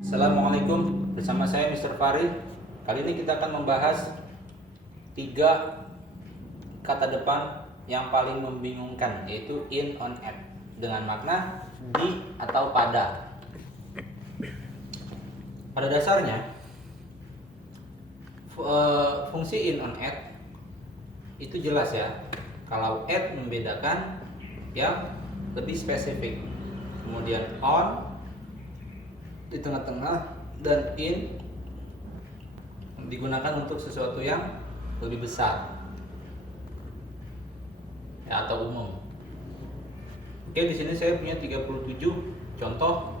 Assalamualaikum, bersama saya Mr. Farid. Kali ini kita akan membahas 3 kata depan yang paling membingungkan, yaitu in, on, at, dengan makna di atau pada. Pada dasarnya fungsi in, on, at itu jelas ya. Kalau at membedakan yang lebih spesifik, kemudian on di tengah-tengah, dan in digunakan untuk sesuatu yang lebih besar ya, atau umum. Oke, di sini saya punya 37 contoh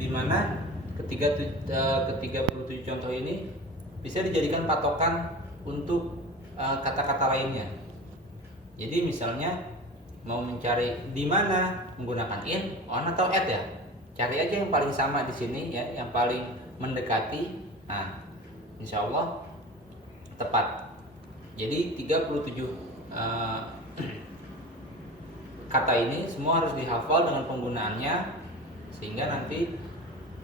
di mana ketiga 37 contoh ini bisa dijadikan patokan untuk kata-kata lainnya. Jadi misalnya mau mencari di mana menggunakan in, on, atau at ya. Cari aja yang paling sama di sini ya, yang paling mendekati. Nah, insya Allah tepat. Jadi 37 kata ini semua harus dihafal dengan penggunaannya, sehingga nanti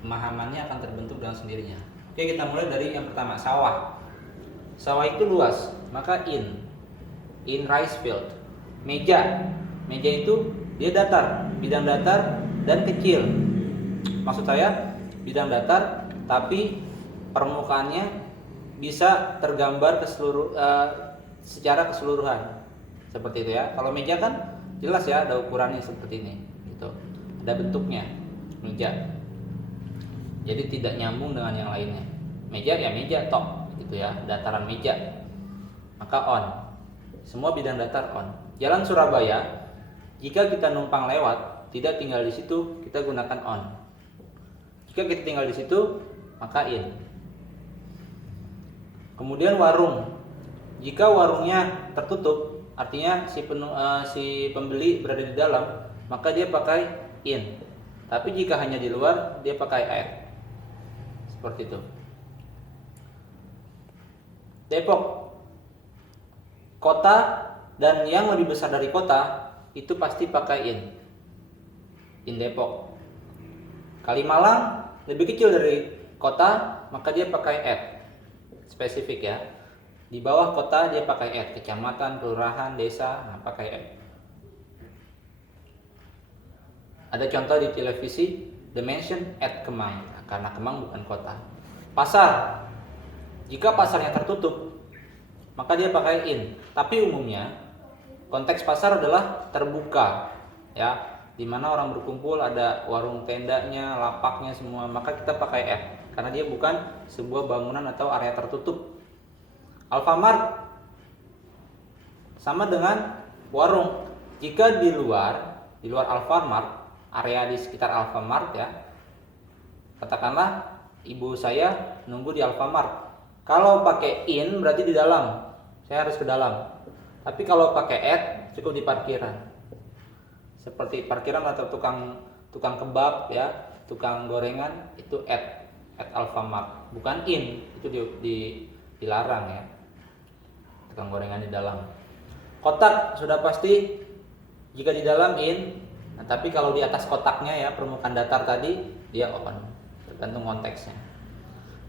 pemahamannya akan terbentuk dengan sendirinya. Oke, kita mulai dari yang pertama, sawah. Sawah itu luas, maka in rice field. Meja itu dia datar, bidang datar dan kecil. Maksud saya bidang datar tapi permukaannya bisa tergambar secara keseluruhan. Seperti itu ya. Kalau meja kan jelas ya, ada ukurannya seperti ini gitu. Ada bentuknya meja. Jadi tidak nyambung dengan yang lainnya. Meja ya meja tok gitu ya, dataran meja. Maka on. Semua bidang datar on. Jalan Surabaya, jika kita numpang lewat, tidak tinggal di situ, kita gunakan on. Jika kita tinggal di situ, maka in. Kemudian warung. Jika warungnya tertutup, artinya si pembeli berada di dalam, maka dia pakai in. Tapi jika hanya di luar, dia pakai at. Seperti itu. Depok. Kota dan yang lebih besar dari kota itu pasti pakai in Depok. Kalimalang lebih kecil dari kota, maka dia pakai at. Spesifik ya. Di bawah kota dia pakai at. Kecamatan, kelurahan, desa, nah pakai at. Ada contoh di televisi, The Mansion at Kemang, nah, karena Kemang bukan kota. Pasar. Jika pasarnya tertutup, maka dia pakai in. Tapi umumnya konteks pasar adalah terbuka ya, di mana orang berkumpul, ada warung tendanya, lapaknya semua, maka kita pakai at karena dia bukan sebuah bangunan atau area tertutup. Alfamart sama dengan warung. Jika di luar Alfamart, area di sekitar Alfamart ya, katakanlah ibu saya nunggu di Alfamart. Kalau pakai in berarti di dalam, saya harus ke dalam. Tapi kalau pakai at cukup di parkiran. Seperti parkiran atau tukang kebab ya, tukang gorengan, itu at Alfamart, bukan in. Itu dilarang ya. Tukang gorengan di dalam. Kotak sudah pasti jika di dalam in. Nah, tapi kalau di atas kotaknya ya, permukaan datar tadi, dia on. Tergantung konteksnya.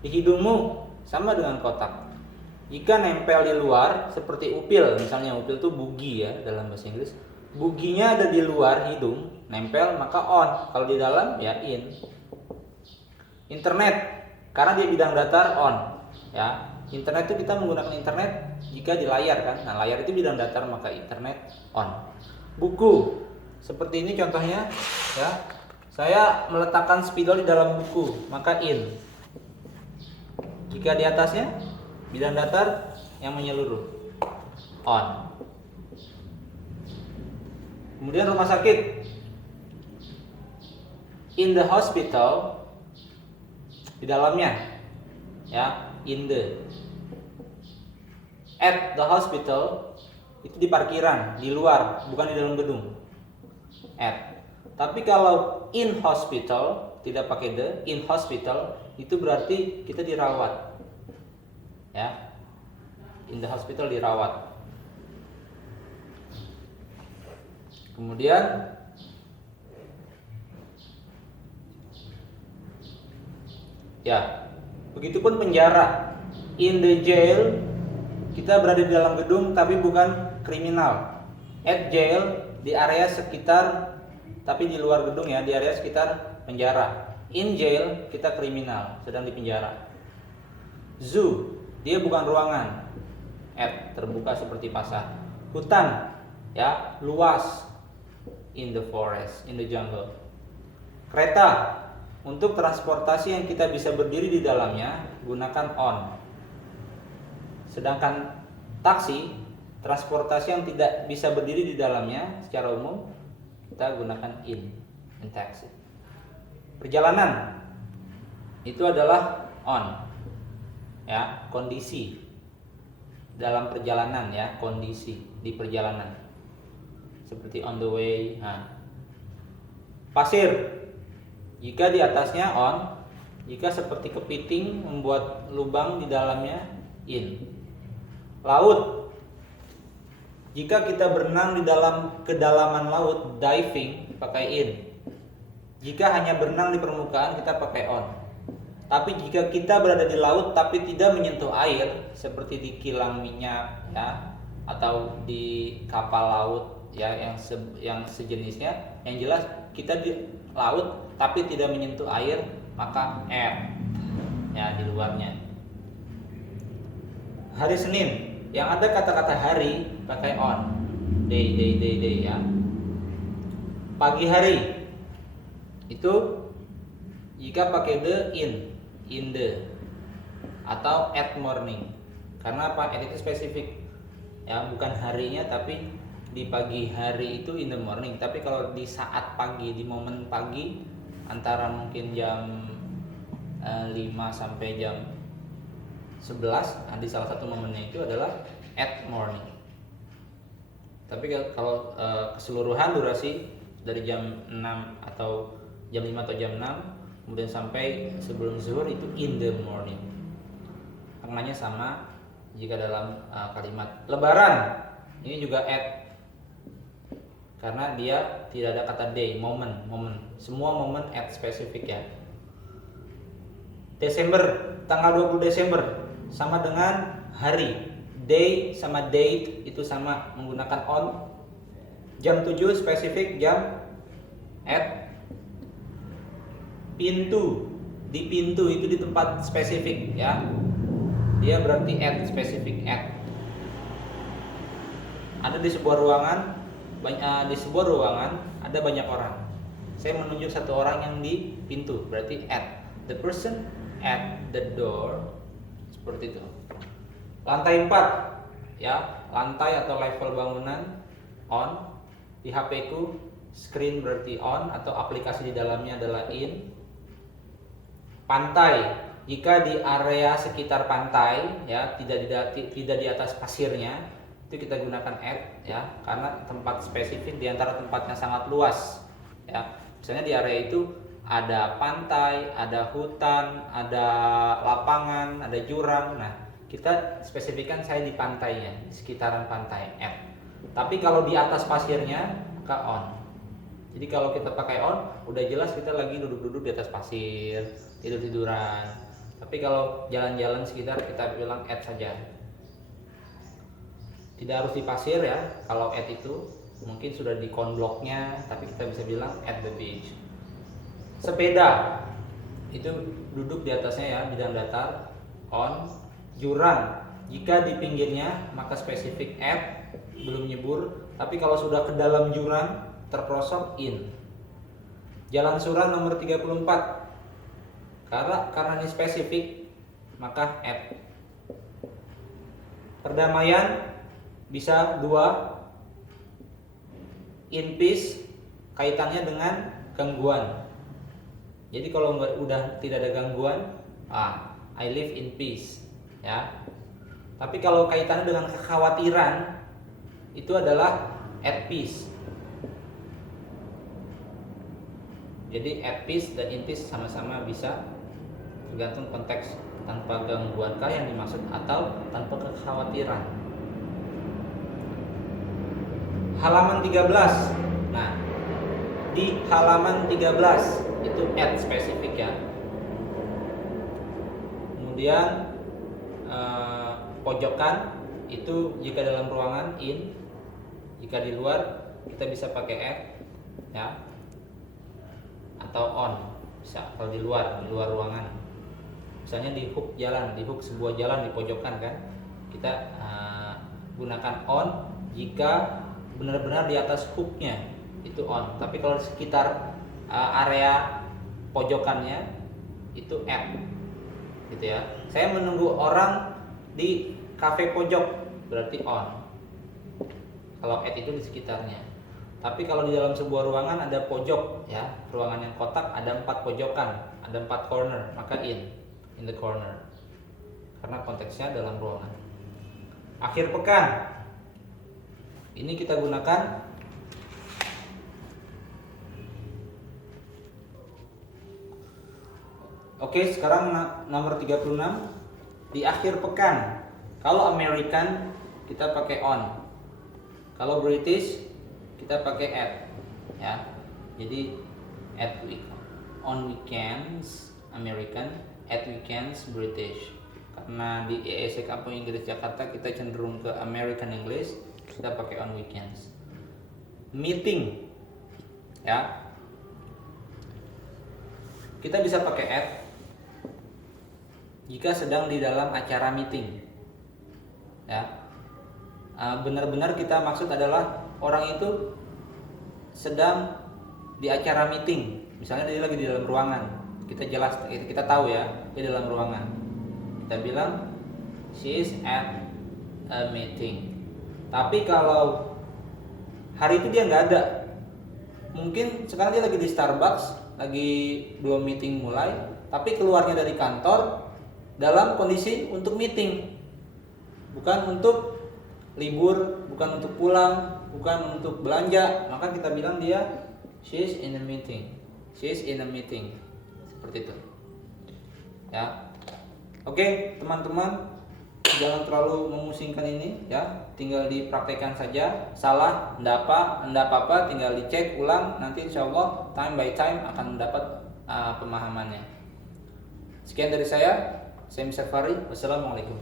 Di hidungmu sama dengan kotak. Jika nempel di luar seperti upil, misalnya upil itu bugi ya dalam bahasa Inggris. Buginya ada di luar hidung, nempel, maka on. Kalau di dalam ya in. Internet, karena dia bidang datar, on ya. Internet itu kita menggunakan internet jika di layar kan. Nah, layar itu bidang datar, maka internet on. Buku. Seperti ini contohnya ya. Saya meletakkan spidol di dalam buku, maka in. Jika di atasnya bidang datar yang menyeluruh, on. Kemudian rumah sakit. In the hospital, di dalamnya ya, in the. At the hospital itu di parkiran, di luar, bukan di dalam gedung. At. Tapi kalau in hospital, tidak pakai the, in hospital itu berarti kita dirawat ya. In the hospital, dirawat. Kemudian Ya, begitupun penjara. In the jail, kita berada di dalam gedung tapi bukan kriminal. At jail, di area sekitar tapi di luar gedung ya, di area sekitar penjara. In jail, kita kriminal, sedang di penjara. Zoo, dia bukan ruangan. At, terbuka seperti pasar. Hutan, ya, luas. In the forest, in the jungle. Kereta, untuk transportasi yang kita bisa berdiri di dalamnya, gunakan on. Sedangkan taksi, transportasi yang tidak bisa berdiri di dalamnya secara umum, kita gunakan in taxi. Perjalanan, itu adalah on. Ya, kondisi dalam perjalanan ya, kondisi di perjalanan. Seperti on the way. Nah. Pasir, jika di atasnya on, jika seperti kepiting membuat lubang di dalamnya in. Laut, jika kita berenang di dalam kedalaman laut, diving, pakai in. Jika hanya berenang di permukaan, kita pakai on. Tapi jika kita berada di laut tapi tidak menyentuh air, seperti di kilang minyak ya, atau di kapal laut ya, yang sejenisnya, yang jelas kita di laut tapi tidak menyentuh air, maka at ya, di luarnya. Hari Senin, yang ada kata-kata hari pakai on. Day ya. Pagi hari, itu jika pakai the in the, atau at morning. Karena apa? At itu spesifik ya, bukan harinya tapi di pagi hari itu in the morning. Tapi kalau di saat pagi, di momen pagi, antara mungkin jam 5 sampai jam 11, di salah satu momennya itu adalah at morning. Tapi kalau keseluruhan durasi dari jam 6 atau jam 5 atau jam 6 kemudian sampai sebelum zuhur, itu in the morning. Maknanya sama jika dalam kalimat Lebaran, ini juga at, karena dia tidak ada kata day, momen. Semua momen at spesifik ya. Desember, tanggal 20 Desember sama dengan hari. Day sama date itu sama, menggunakan on. Jam 7 spesifik, jam at. Pintu, di pintu itu di tempat spesifik ya. Dia berarti at, spesifik at. Ada di sebuah ruangan, ada banyak orang. Saya menunjuk satu orang yang di pintu, berarti at. The person at the door, seperti itu. Lantai 4 ya, lantai atau level bangunan on. Di HP ku screen berarti on, atau aplikasi di dalamnya adalah in. Pantai, jika di area sekitar pantai ya, tidak di atas pasirnya, itu kita gunakan at ya, karena tempat spesifik di antara tempatnya sangat luas ya. Misalnya di area itu ada pantai, ada hutan, ada lapangan, ada jurang. Nah, kita spesifikkan saya di pantainya, di sekitaran pantai, at. Tapi kalau di atas pasirnya, maka on. Jadi kalau kita pakai on, udah jelas kita lagi duduk-duduk di atas pasir, tidur-tiduran. Tapi kalau jalan-jalan sekitar, kita bilang at saja. Tidak harus di pasir ya. Kalau at itu mungkin sudah di konbloknya, tapi kita bisa bilang at the beach. Sepeda, itu duduk di atasnya ya, bidang datar, on. Jurang, jika di pinggirnya maka spesifik at, belum nyebur. Tapi kalau sudah ke dalam jurang, terprosok in. Jalan Suran nomor 34, karena ini spesifik maka at. Perdamaian bisa 2, in peace kaitannya dengan gangguan. Jadi kalau udah tidak ada gangguan, I live in peace ya. Tapi kalau kaitannya dengan kekhawatiran, itu adalah at peace. Jadi at peace dan in peace sama-sama bisa, tergantung konteks, tanpa gangguan kah yang dimaksud atau tanpa kekhawatiran. Halaman 13. Nah, di halaman 13 itu at spesifik ya. Kemudian pojokan itu jika dalam ruangan in, jika di luar kita bisa pakai at, ya, atau on, bisa kalau di luar ruangan. Misalnya di hook jalan, di hook sebuah jalan di pojokan kan, kita gunakan on jika benar-benar di atas hooknya itu on. Tapi kalau di sekitar area pojokannya itu at, gitu ya. Saya menunggu orang di kafe pojok berarti on. Kalau at itu di sekitarnya. Tapi kalau di dalam sebuah ruangan ada pojok, ya, ruangan yang kotak ada 4 pojokan, ada 4 corner, maka in the corner. Karena konteksnya dalam ruangan. Akhir pekan. Ini kita gunakan Oke, sekarang nomor 36 di akhir pekan. Kalau American kita pakai on. Kalau British kita pakai at, ya. Jadi on weekends American, at weekends British. Karena di ESE Kampung Inggris Jakarta kita cenderung ke American English, kita pakai on weekends. Meeting, ya. Kita bisa pakai at jika sedang di dalam acara meeting, ya. Benar-benar kita maksud adalah orang itu sedang di acara meeting. Misalnya dia lagi di dalam ruangan, kita tahu ya, dia dalam ruangan. Kita bilang she is at a meeting. Tapi kalau hari itu dia nggak ada, mungkin sekarang dia lagi di Starbucks, lagi 2 meeting mulai, tapi keluarnya dari kantor dalam kondisi untuk meeting, bukan untuk libur, bukan untuk pulang, bukan untuk belanja, maka kita bilang dia she is in a meeting. She is in a meeting. Seperti itu. Ya. Oke, teman-teman, jangan terlalu memusingkan ini, ya. Tinggal dipraktekkan saja. Salah, enggak apa-apa, tinggal dicek ulang, nanti insyaallah time by time akan mendapat pemahamannya. Sekian dari saya Mr. Fari. Wassalamualaikum.